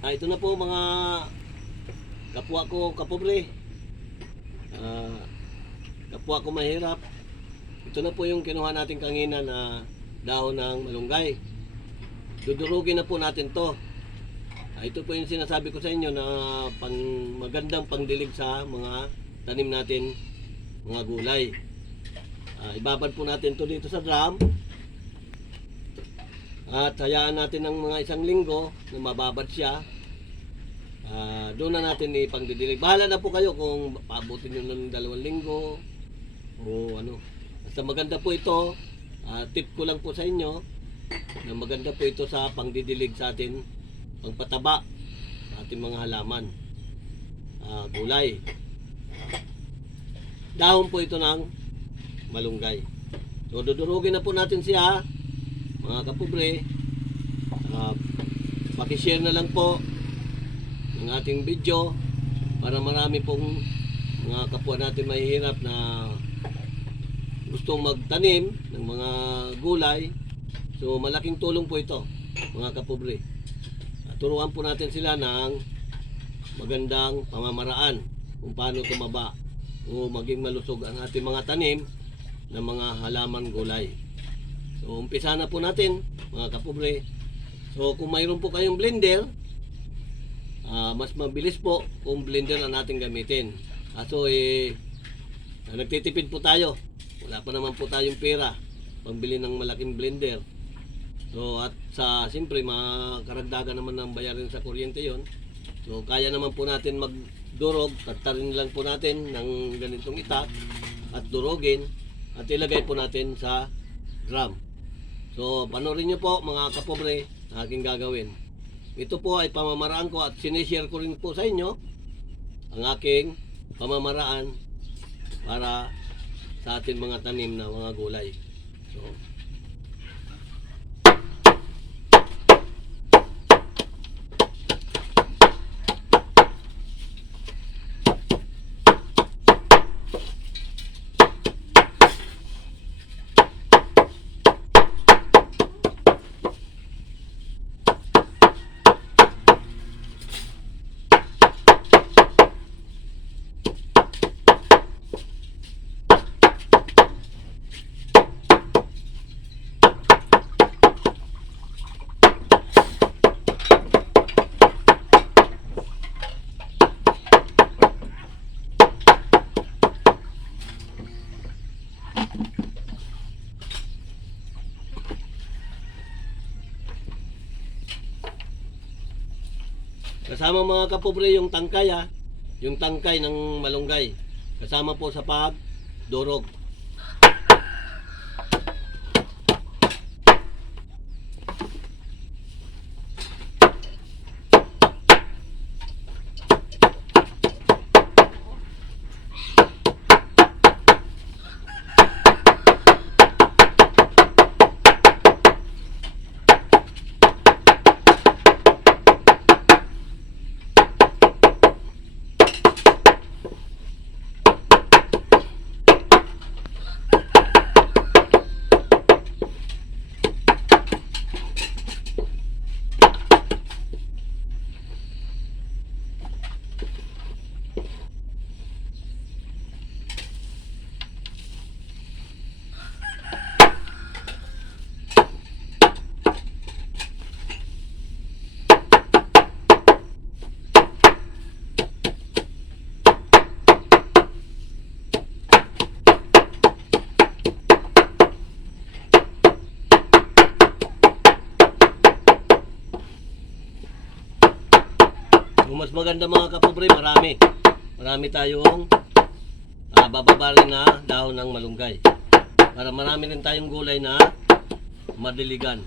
Ito na po mga kapwa ko kapobre. Kapwa ko mahirap. Ito na po yung kinuha natin kanina na dahon ng malunggay. Dudurugin na po natin to. Ito po yung sinasabi ko sa inyo na magandang pangdilig sa mga tanim natin, mga gulay. Ibabad po natin to dito sa drum. At hayaan natin ng mga 1 linggo na mababad siya. Doon na natin ipangdidilig. Bahala na po kayo kung paabutin nyo ng 2 linggo o ano. Basta maganda po ito. Tip ko lang po sa inyo na maganda po ito sa pangdidilig sa atin, pangpataba sa ating mga halaman, gulay. Dahon po ito ng malunggay. So dudurugin na po natin siya, mga kapobre. Pakishare na lang po ng ating video para marami pong mga kapwa natin mahihirap na gustong magtanim ng mga gulay. So malaking tulong po ito, mga kapobre. Turuan po natin sila ng magandang pamamaraan kung paano tumaba o maging malusog ang ating mga tanim ng mga halaman gulay. So umpisa na po natin, mga kapobre. So kung mayroon po kayong blender, mas mabilis po kung blender na natin gamitin. So nagtitipid po tayo. Wala pa naman po tayong pera pambili ng malaking blender. So at siyempre makaragdagan naman ng bayarin sa kuryente yon. So kaya naman po natin magdurog, tatarin lang po natin ng ganitong itak at durogin at ilagay po natin sa drum. So panoorin nyo po, mga kapobre, aking gagawin. Ito po ay pamamaraan ko at sinishare ko rin po sa inyo ang aking pamamaraan para sa ating mga tanim na mga gulay. So kasama, mga kapobre, yung tangkay, yung tangkay ng malunggay. Kasama po sa pagdurog. Mas maganda, mga kapobre, marami tayong bababa rin na dahon ng malunggay para marami rin tayong gulay na madiligan.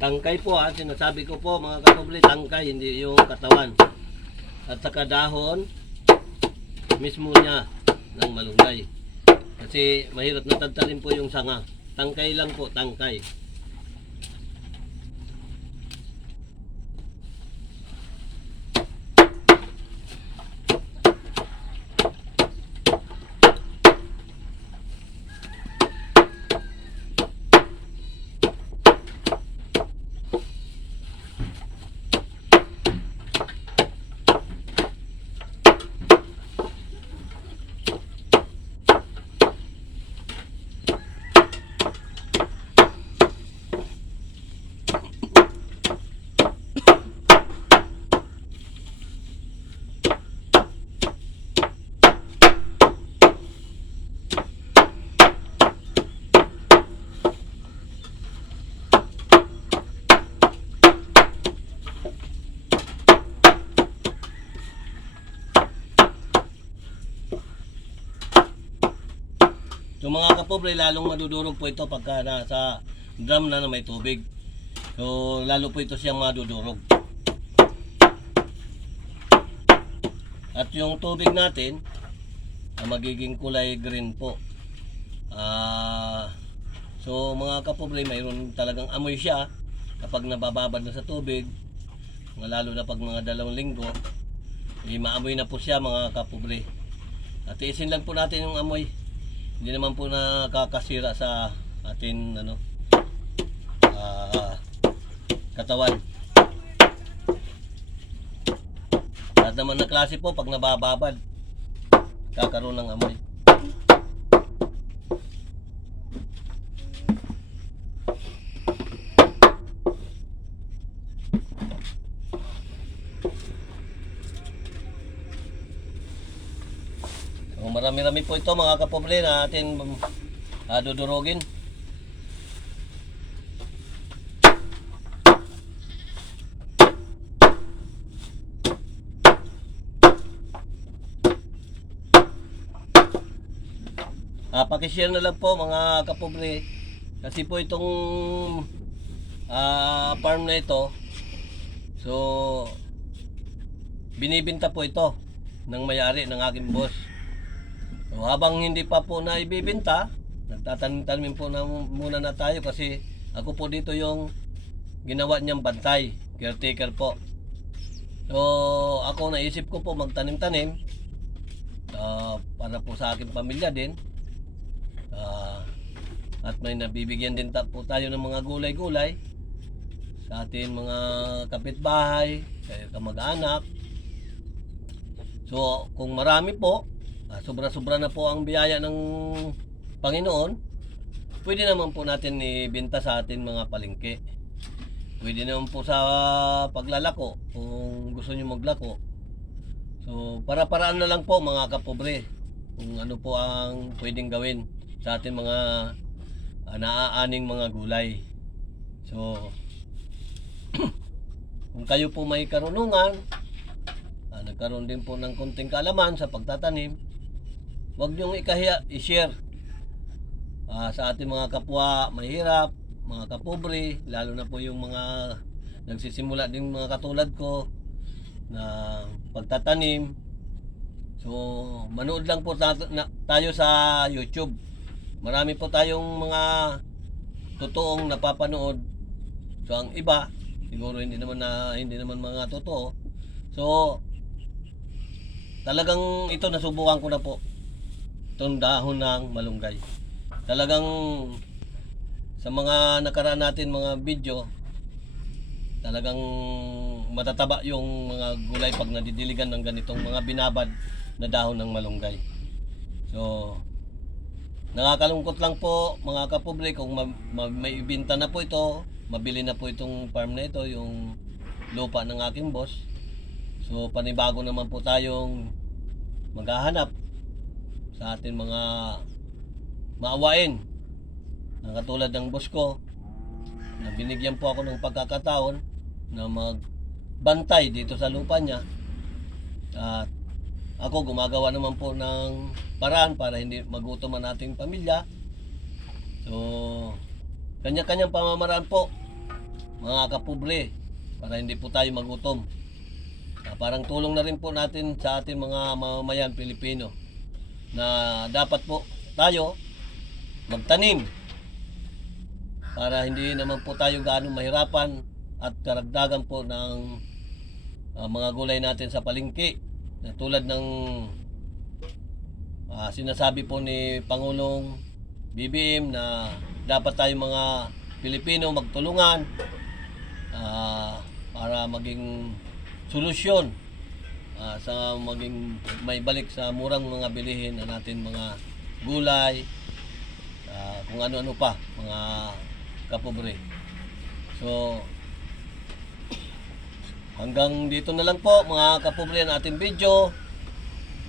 Tangkay po, sinasabi ko po, mga kapobre, tangkay, hindi yung katawan. At saka dahon mismo niya ng malunggay. Kasi mahirap na tadtarin po yung sanga. Tangkay lang po, tangkay. So mga kapobre, lalong madudurog po ito pagka nasa drum na may tubig. So lalo po ito siyang madudurog. At yung tubig natin magiging kulay green po. So mga kapobre, mayroon talagang amoy siya kapag nabababad na sa tubig. Lalo na pag mga 2 linggo, maamoy na po siya mga kapobre. At tiisin lang po natin yung amoy. Hindi naman po nakakasira sa atin katawan. Lahat naman na klase po pag nabababad kakaroon ng amoy. So, marami-rami po ito mga kapobre na atin dudurogin. Pakishare na lang po mga kapobre, kasi po itong farm na ito, so binibenta po ito ng may-ari ng aking boss. So habang hindi pa po na ibibenta, nagtatanim-tanim po muna na tayo, kasi ako po dito yung ginawa niyang bantay, caretaker po. So ako naisip ko po magtanim-tanim para po sa aking pamilya din. At may nabibigyan din po tayo ng mga gulay-gulay sa ating mga kapitbahay, kamag-anak. So kung marami po, sobra-sobra na po ang biyaya ng Panginoon, pwede naman po natin ibenta sa ating mga palengke. Pwede naman po sa paglalako kung gusto nyo maglako. So para-paraan na lang po mga kapobre kung ano po ang pwedeng gawin sa ating mga naaaning mga gulay. So kung kayo po may karunungan, nagkaroon din po ng konting kaalaman sa pagtatanim, huwag niyong ikahiya, i-share sa ating mga kapwa mahirap, mga kapobre, lalo na po yung mga nagsisimula din mga katulad ko na pagtatanim. So manood lang po tayo sa YouTube. Marami po tayong mga totoong napapanood. So ang iba siguro hindi naman mga totoo. So talagang ito nasubukan ko na po, itong dahon ng malunggay. Talagang sa mga nakaraan natin mga video, talagang matataba yung mga gulay pag nadidiligan ng ganitong mga binabad na dahon ng malunggay. So nakakalungkot lang po mga kapobre kung may ibenta na po ito, mabili na po itong farm na ito, yung lupa ng aking boss. So panibago naman po tayong maghahanap sa ating mga maawain na katulad ng boss ko, na binigyan po ako ng pagkakataon na magbantay dito sa lupa niya. At ako gumagawa naman po ng paraan para hindi magutom ang ating pamilya. So kanya-kanyang pamamaraan po mga kapobre para hindi po tayo magutom. Parang tulong na rin po natin sa ating mga mamamayan Pilipino na dapat po tayo magtanim para hindi naman po tayo gaano mahirapan at karagdagan po ng mga gulay natin sa palengke na tulad ng sinasabi po ni Pangulong BBM na dapat tayo mga Pilipino magtulungan para maging solusyon sa maging may balik sa murang mga bilihin na natin mga gulay, kung ano-ano pa mga kapobre. So hanggang dito na lang po mga kapobre ang ating video.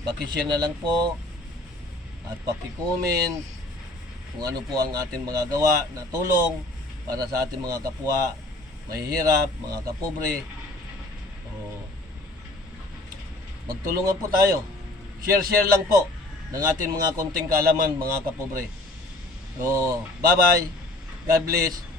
Paki-share na lang po at paki-comment kung ano po ang ating magagawa na tulong para sa ating mga kapwa mahihirap, mga kapobre. So, magtulungan po tayo. Share lang po ng ating mga konting kaalaman mga kapobre. So, bye-bye. God bless.